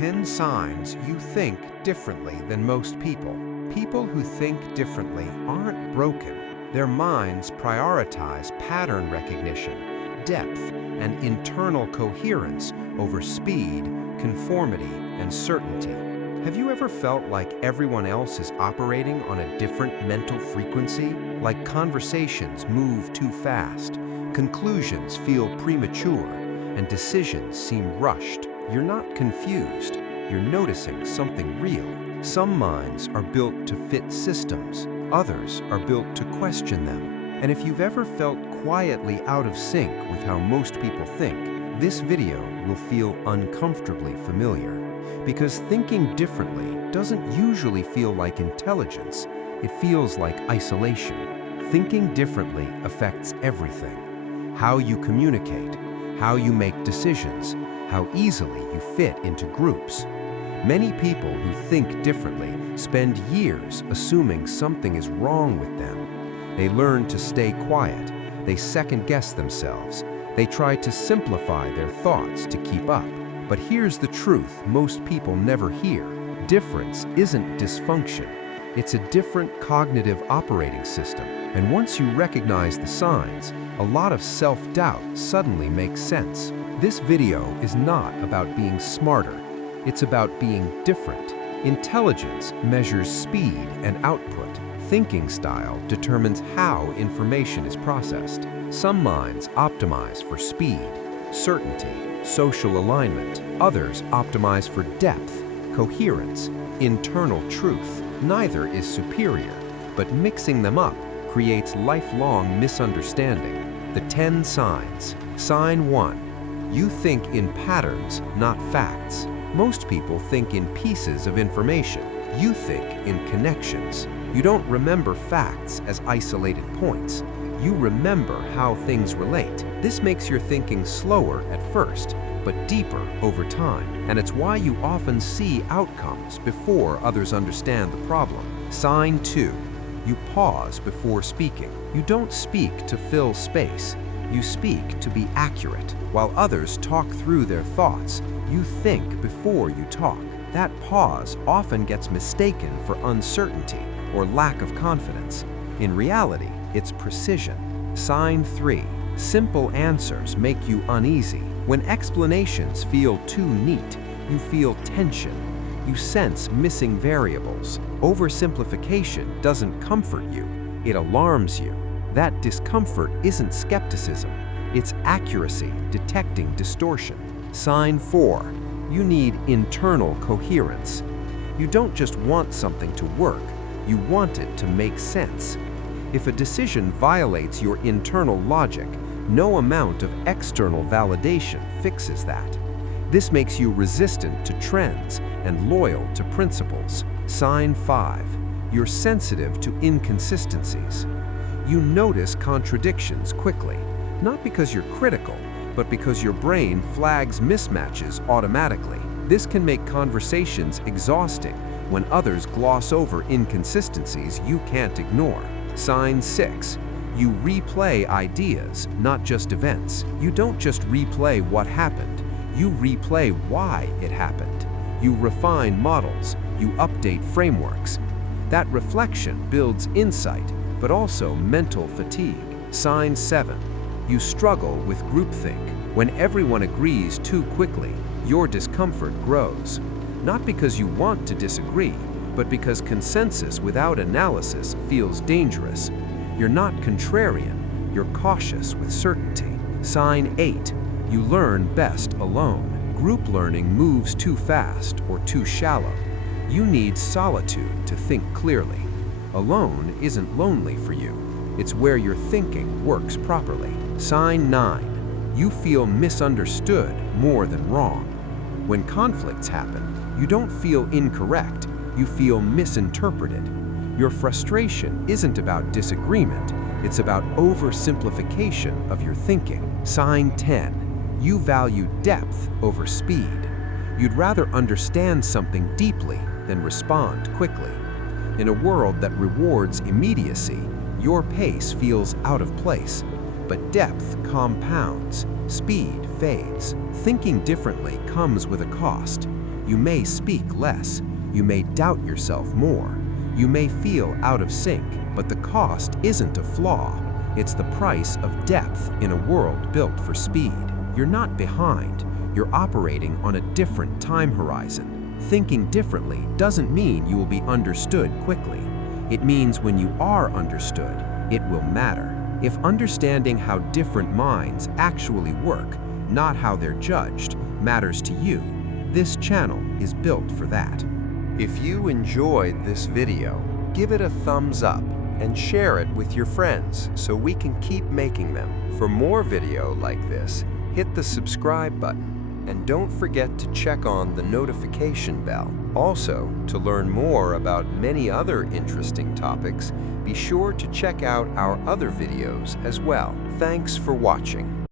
10 signs you think differently than most people. People who think differently aren't broken. Their minds prioritize pattern recognition, depth, and internal coherence over speed, conformity, and certainty. Have you ever felt like everyone else is operating on a different mental frequency? Like conversations move too fast, conclusions feel premature, and decisions seem rushed? You're not confused, you're noticing something real. Some minds are built to fit systems, others are built to question them. And if you've ever felt quietly out of sync with how most people think, this video will feel uncomfortably familiar. Because thinking differently doesn't usually feel like intelligence, it feels like isolation. Thinking differently affects everything. How you communicate, how you make decisions, how easily you fit into groups. Many people who think differently spend years assuming something is wrong with them. They learn to stay quiet, they second-guess themselves, they try to simplify their thoughts to keep up. But here's the truth most people never hear. Difference isn't dysfunction. It's a different cognitive operating system. And once you recognize the signs, a lot of self-doubt suddenly makes sense. This video is not about being smarter. It's about being different. Intelligence measures speed and output. Thinking style determines how information is processed. Some minds optimize for speed, certainty, social alignment. Others optimize for depth, coherence, internal truth. Neither is superior, but mixing them up creates lifelong misunderstanding. The 10 signs. Sign 1. You think in patterns, not facts. Most people think in pieces of information. You think in connections. You don't remember facts as isolated points. You remember how things relate. This makes your thinking slower at first, but deeper over time. And it's why you often see outcomes before others understand the problem. Sign 2. You pause before speaking. You don't speak to fill space. You speak to be accurate. While others talk through their thoughts, you think before you talk. That pause often gets mistaken for uncertainty or lack of confidence. In reality, it's precision. Sign 3. Simple answers make you uneasy. When explanations feel too neat, you feel tension. You sense missing variables. Oversimplification doesn't comfort you, it alarms you. That discomfort isn't skepticism, it's accuracy detecting distortion. Sign 4. You need internal coherence. You don't just want something to work, you want it to make sense. If a decision violates your internal logic, no amount of external validation fixes that. This makes you resistant to trends and loyal to principles. Sign 5. You're sensitive to inconsistencies. You notice contradictions quickly, not because you're critical, but because your brain flags mismatches automatically. This can make conversations exhausting when others gloss over inconsistencies you can't ignore. Sign 6. You replay ideas, not just events. You don't just replay what happened, you replay why it happened. You refine models, you update frameworks. That reflection builds insight, but also mental fatigue. Sign 7. You struggle with groupthink. When everyone agrees too quickly, your discomfort grows. Not because you want to disagree, but because consensus without analysis feels dangerous. You're not contrarian, you're cautious with certainty. Sign 8. You learn best alone. Group learning moves too fast or too shallow. You need solitude to think clearly. Alone isn't lonely for you. It's where your thinking works properly. Sign 9. You feel misunderstood more than wrong. When conflicts happen, you don't feel incorrect, you feel misinterpreted. Your frustration isn't about disagreement, it's about oversimplification of your thinking. Sign 10. You value depth over speed. You'd rather understand something deeply than respond quickly. In a world that rewards immediacy, your pace feels out of place. But depth compounds, speed fades. Thinking differently comes with a cost. You may speak less. You may doubt yourself more. You may feel out of sync, but the cost isn't a flaw. It's the price of depth in a world built for speed. You're not behind. You're operating on a different time horizon. Thinking differently doesn't mean you will be understood quickly. It means when you are understood, it will matter. If understanding how different minds actually work, not how they're judged, matters to you, this channel is built for that. If you enjoyed this video, give it a thumbs up and share it with your friends so we can keep making them. For more video like this, hit the subscribe button and don't forget to check on the notification bell. Also, to learn more about many other interesting topics, be sure to check out our other videos as well. Thanks for watching.